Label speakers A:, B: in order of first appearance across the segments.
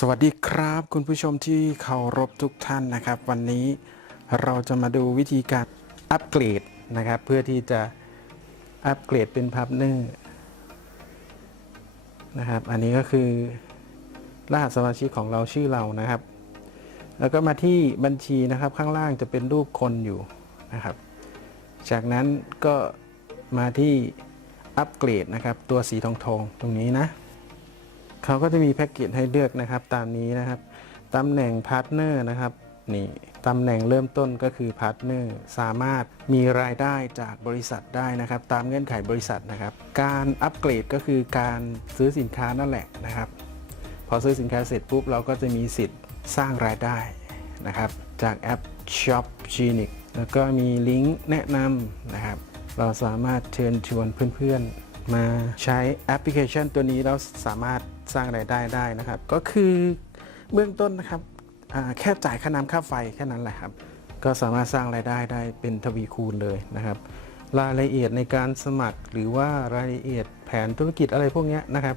A: สวัสดีครับคุณผู้ชมที่เคารพทุกท่านนะครับ วันนี้เราจะมาดูวิธีการอัปเกรดนะครับ เพื่อที่จะอัปเกรดเป็นพาร์ทเนอร์นะครับ อันนี้ก็คือรหัสสมาชิกของเราชื่อเรานะครับ แล้วก็มาที่บัญชีนะครับข้างล่างจะเป็นรูปคนอยู่นะครับ จากนั้นก็มาที่อัปเกรดนะครับ ตัวสีทองทองๆตรงนี้นะ เขาก็จะมีแพ็กเกจให้เลือกนะครับ ตามนี้นะครับตำแหน่งพาร์ทเนอร์นะครับนี่ตำแหน่งเริ่มต้นก็คือพาร์ทเนอร์สามารถมีรายได้จากบริษัทได้นะครับ ตามเงื่อนไขบริษัทนะครับ การอัปเกรดก็คือการซื้อสินค้านั่นแหละนะครับ พอซื้อสินค้าเสร็จปุ๊บเราก็จะมีสิทธิ์สร้างรายได้นะครับ จากแอป Shop Genic แล้วก็มีลิงก์แนะนำนะครับ เราสามารถเชิญชวนเพื่อนๆ มาใช้แอปพลิเคชันตัวนี้แล้วสามารถสร้างรายได้ได้นะครับ ก็คือเบื้องต้นนะครับแค่จ่ายค่าน้ำค่าไฟแค่นั้นแหละครับ ก็สามารถสร้างรายได้ได้เป็นทวีคูณเลยนะครับ รายละเอียดในการสมัครหรือว่ารายละเอียดแผนธุรกิจอะไรพวกนี้นะครับ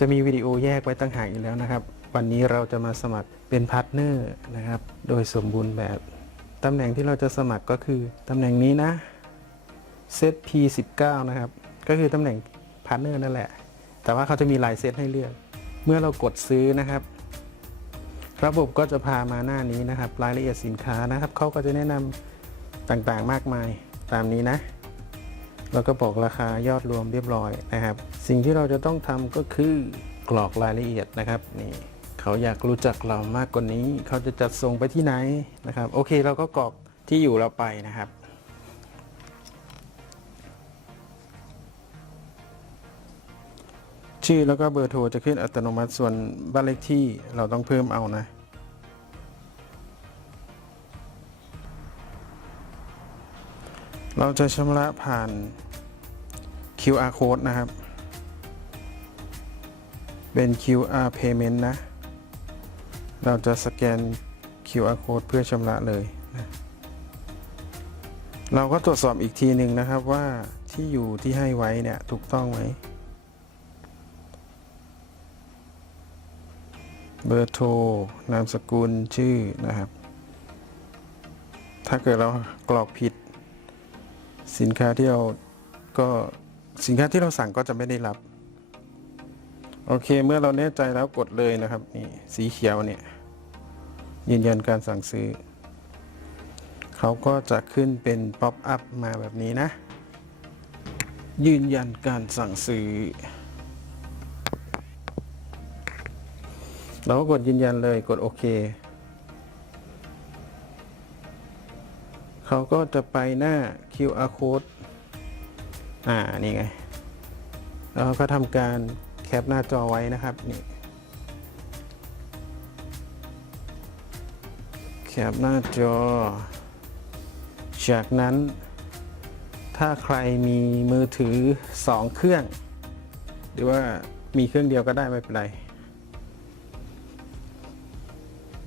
A: จะมีวิดีโอแยกไว้ตั้งหากอยู่แล้วนะครับ วันนี้เราจะมาสมัครเป็นพาร์ทเนอร์นะครับ โดยสมบูรณ์แบบตำแหน่งที่เราจะสมัครก็คือตำแหน่งนี้นะเซต P19 นะครับ ก็คือตำแหน่งพาร์ทเนอร์นั่นแหละ แต่ว่าเขาจะมีหลายเซตให้เลือก เมื่อเรากดซื้อนะครับ ระบบก็จะพามาหน้านี้นะครับ รายละเอียดสินค้านะครับเขาก็จะแนะนำต่างๆมากมายตามนี้นะแล้วก็บอกราคายอดรวมเรียบร้อยนะครับ สิ่งที่เราจะต้องทำก็คือกรอกรายละเอียดนะครับนี่เขาอยากรู้จักเรามากกว่านี้ เขาจะจัดส่งไปที่ไหนนะครับ โอเคเราก็กรอกที่อยู่เราไปนะครับ ชื่อแล้วก็เบอร์โทรจะขึ้นอัตโนมัติส่วนบ้านเลขที่เราต้องเพิ่มเอานะ เราจะชำระผ่าน QR code นะครับ เป็น QR payment นะ เราจะสแกน QR code เพื่อชำระเลยนะเราก็ตรวจสอบอีกทีหนึ่งนะครับว่าที่อยู่ที่ให้ไว้เนี่ยถูกต้องไหม เบอร์โทร นามสกุลชื่อนะครับ ถ้าเกิดเรากรอกผิด สินค้าที่เราก็สินค้าที่เราสั่งก็จะไม่ได้รับ โอเคเมื่อเราแน่ใจแล้วกดเลยนะครับนี่สีเขียวเนี่ยยืนยันการสั่งซื้อ เขาก็จะขึ้นเป็นป๊อปอัพมาแบบนี้นะ ยืนยันการสั่งซื้อ เราก็กดยืนยันเลยกดโอเคเขาก็จะไปหน้า QR code อ่า นี่ไง แล้วเขาก็ทำการแคปหน้าจอไว้นะครับ นี่แคปหน้าจอ จากนั้น ถ้าใครมีมือถือ 2 เครื่อง หรือว่ามีเครื่องเดียวก็ได้ไม่เป็นไร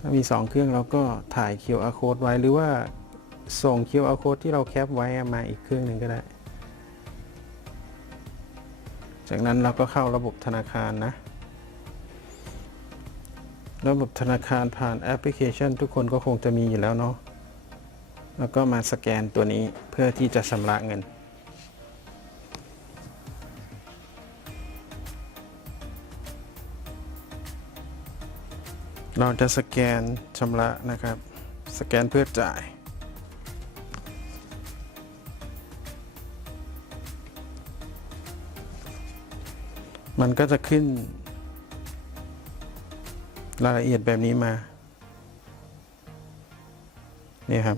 A: ถ้ามี 2 เครื่องเราก็ถ่าย QR code ไว้หรือว่าส่ง QR code ที่เราแคปไว้มาอีกเครื่องหนึ่งก็ได้ จากนั้นเราก็เข้าระบบธนาคารนะ ระบบธนาคารผ่านแอปพลิเคชัน ทุกคนก็คงจะมีอยู่แล้วเนาะ แล้วก็มาสแกนตัวนี้เพื่อที่จะชำระเงิน เราจะสแกนชำระนะครับ สแกนเพื่อจ่าย มันก็จะขึ้น รายละเอียดแบบนี้มา นี่ครับ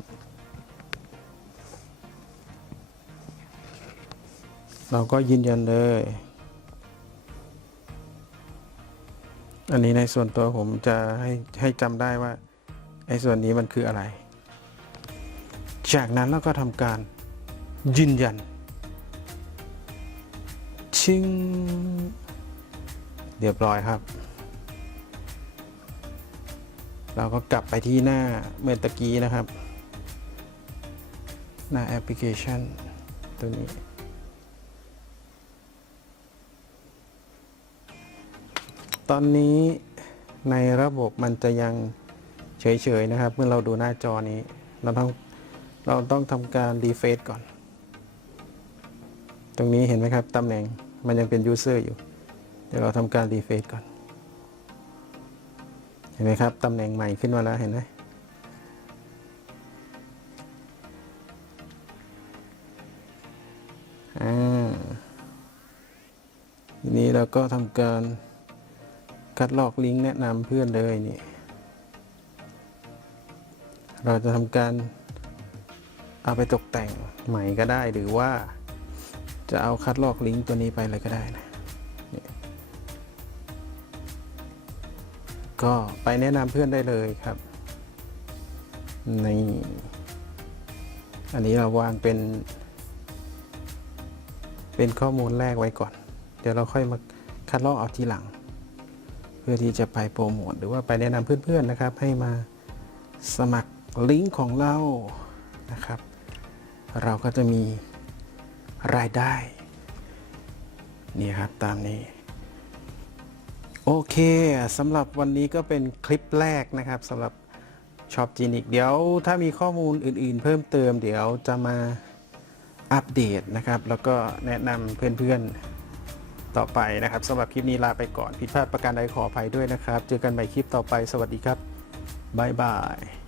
A: เราก็ยืนยันเลย อันนี้ในส่วนตัวผมจะให้ให้จำได้ว่าไอ้ส่วนนี้มันคืออะไร จากนั้นเราก็ทำการยืนยัน ชิงเรียบร้อยครับ เราก็กลับไปที่หน้าเมื่อตะกี้นะครับ หน้าแอปพลิเคชันตัวนี้ ตอนนี้ในระบบมันจะยังเฉยๆนะครับ เมื่อเราดูหน้าจอนี้ เราต้องเราต้องทำการรีเฟซก่อน ตรงนี้เห็นไหมครับตำแหน่งมันยังเป็น user อยู่ เดี๋ยวเราทำการรีเฟซก่อน เห็นไหมครับตำแหน่งใหม่ขึ้นมาแล้วเห็นไหมอ่าทีนี้เราก็ทำการ คัดลอกลิงก์แนะนำเพื่อนเลยนี่ เราจะทำการเอาไปตกแต่งใหม่ก็ได้หรือว่าจะเอาคัดลอกลิงก์ตัวนี้ไปเลยก็ได้นะนี่ก็ไปแนะนำเพื่อนได้เลยครับนี่อันนี้เราวางเป็น เป็นข้อมูลแรกไว้ก่อน เดี๋ยวเราค่อยมาคัดลอกเอาทีหลัง พื่อที่จะไปโปรโมทหรือว่าไปแนะนำเพื่อนๆนะครับ ให้มาสมัครลิงก์ของเรานะครับ เราก็จะมีรายได้นี่ครับตามนี้ โอเคสำหรับวันนี้ก็เป็นคลิปแรกนะครับสำหรับช็อปจีนิกเดี๋ยวถ้ามีข้อมูลอื่นๆ เพิ่มเติมเดี๋ยวจะมาอัปเดตนะครับ แล้วก็แนะนำเพื่อนๆ ต่อไปนะครับสำหรับคลิปนี้ลาไปก่อนผิดพลาดประการใดขออภัยด้วยนะครับ เจอกันใหม่คลิปต่อไปสวัสดีครับบ๊ายบาย